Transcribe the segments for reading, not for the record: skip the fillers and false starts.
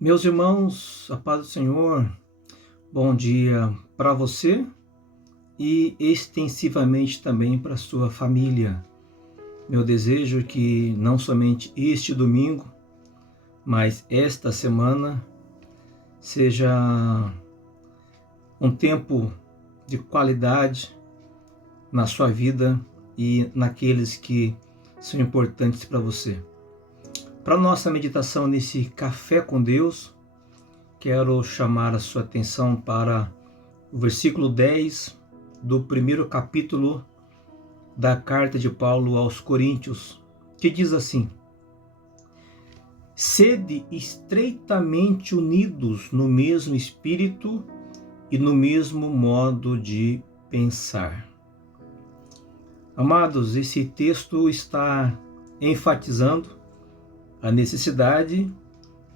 Meus irmãos, a paz do Senhor, bom dia para você e extensivamente também para sua família. Meu desejo é que não somente este domingo, mas esta semana seja um tempo de qualidade na sua vida e naqueles que são importantes para você. Para nossa meditação nesse Café com Deus, quero chamar a sua atenção para o versículo 10 do primeiro capítulo da carta de Paulo aos Coríntios, que diz assim: Sede estreitamente unidos no mesmo espírito e no mesmo modo de pensar. Amados, esse texto está enfatizando a necessidade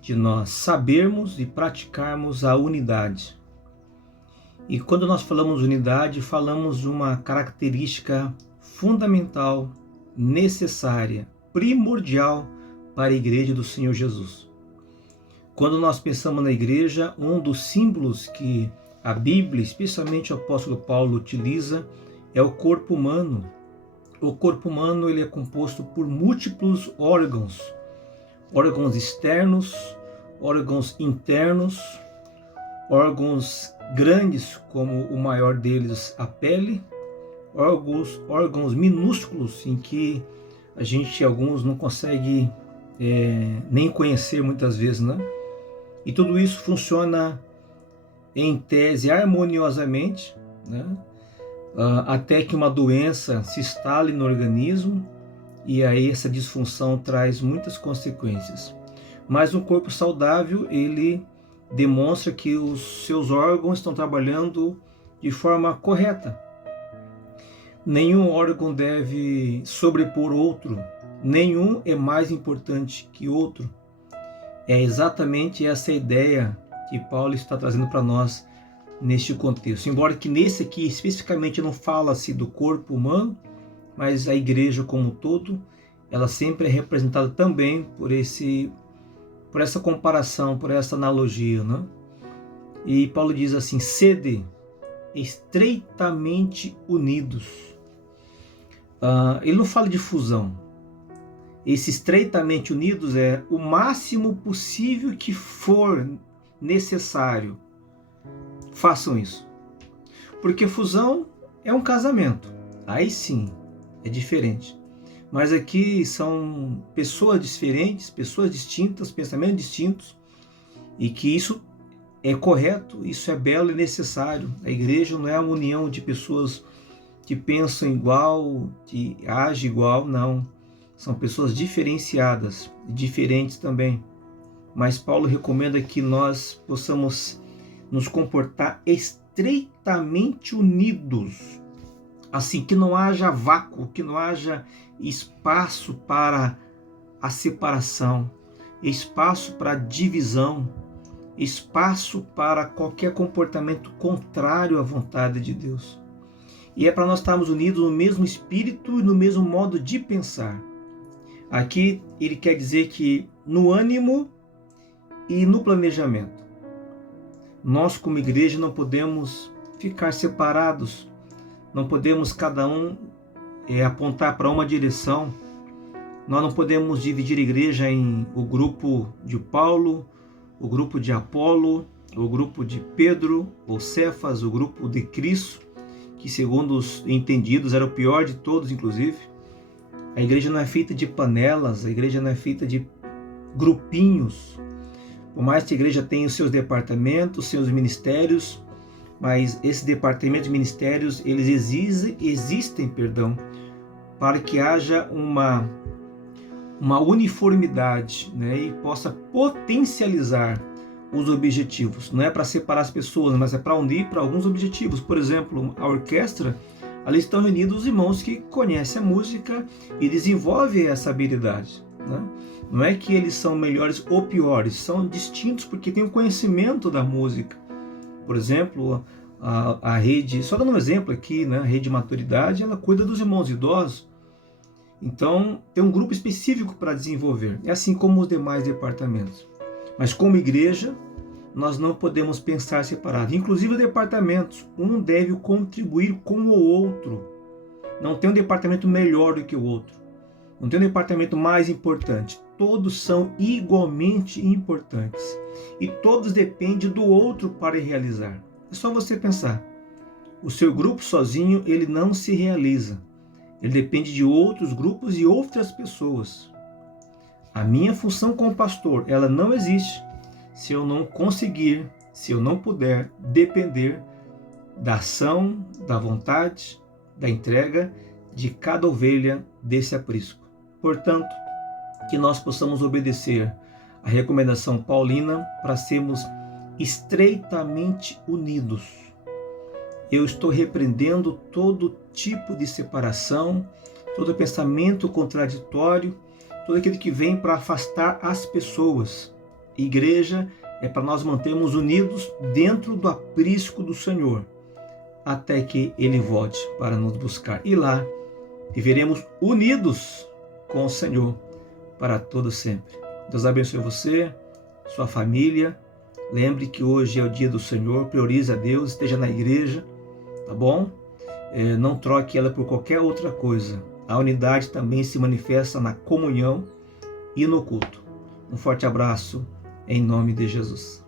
de nós sabermos e praticarmos a unidade. E quando nós falamos unidade, falamos de uma característica fundamental, necessária, primordial para a igreja do Senhor Jesus. Quando nós pensamos na igreja, um dos símbolos que a Bíblia, especialmente o apóstolo Paulo, utiliza é o corpo humano. O corpo humano ele é composto por múltiplos órgãos externos, órgãos internos, órgãos grandes, como o maior deles, a pele, órgãos minúsculos em que alguns não consegue nem conhecer muitas vezes, né? E tudo isso funciona em tese harmoniosamente, né? Até que uma doença se instale no organismo e aí essa disfunção traz muitas consequências. Mas um corpo saudável, ele demonstra que os seus órgãos estão trabalhando de forma correta. Nenhum órgão deve sobrepor outro, nenhum é mais importante que outro. É exatamente essa ideia que Paulo está trazendo para nós neste contexto. Embora que nesse aqui especificamente não fala-se do corpo humano, mas a igreja como um todo, ela sempre é representada também por essa comparação, por essa analogia, né? E Paulo diz assim: sede estreitamente unidos. Ele não fala de fusão. Esse estreitamente unidos é o máximo possível que for necessário. Façam isso. Porque fusão é um casamento. Aí sim, é diferente. Mas aqui são pessoas diferentes, pessoas distintas, pensamentos distintos, e que isso é correto, isso é belo e necessário. A igreja não é uma união de pessoas que pensam igual, que agem igual, não. São pessoas diferenciadas, diferentes também. Mas Paulo recomenda que nós possamos nos comportar estreitamente unidos, assim, que não haja vácuo, que não haja espaço para a separação, espaço para a divisão, espaço para qualquer comportamento contrário à vontade de Deus. E é para nós estarmos unidos no mesmo espírito e no mesmo modo de pensar. Aqui ele quer dizer que no ânimo e no planejamento. Nós como igreja não podemos ficar separados, não podemos cada um apontar para uma direção. Nós não podemos dividir a igreja em o grupo de Paulo, o grupo de Apolo, o grupo de Pedro ou Cefas, o grupo de Cristo, que segundo os entendidos era o pior de todos, inclusive. A igreja não é feita de panelas, a igreja não é feita de grupinhos. Por mais que a igreja tenha os seus departamentos, seus ministérios, mas esses departamentos e ministérios, eles existem, para que haja uma uniformidade, né, e possa potencializar os objetivos. Não é para separar as pessoas, mas é para unir para alguns objetivos. Por exemplo, a orquestra, ali estão reunidos os irmãos que conhecem a música e desenvolvem essa habilidade, né? Não é que eles são melhores ou piores, são distintos porque têm o conhecimento da música. Por exemplo, a rede, só dando um exemplo aqui, né, a rede de maturidade, ela cuida dos irmãos idosos. Então, tem um grupo específico para desenvolver, é assim como os demais departamentos. Mas como igreja, nós não podemos pensar separado. Inclusive os departamentos, um deve contribuir com o outro. Não tem um departamento melhor do que o outro. Não tem um departamento mais importante. Todos são igualmente importantes. E todos dependem do outro para realizar. É só você pensar. O seu grupo sozinho, ele não se realiza. Ele depende de outros grupos e outras pessoas. A minha função como pastor, ela não existe se eu não conseguir, se eu não puder depender da ação, da vontade, da entrega de cada ovelha desse aprisco. Portanto, que nós possamos obedecer a recomendação paulina para sermos estreitamente unidos. Eu estou repreendendo todo tipo de separação, todo pensamento contraditório, todo aquele que vem para afastar as pessoas. Igreja é para nós mantermos unidos dentro do aprisco do Senhor, até que Ele volte para nos buscar. E lá viveremos unidos com o Senhor para todo sempre. Deus abençoe você, sua família. Lembre que hoje é o dia do Senhor, priorize a Deus, esteja na igreja, tá bom? Não troque ela por qualquer outra coisa. A unidade também se manifesta na comunhão e no culto. Um forte abraço, em nome de Jesus.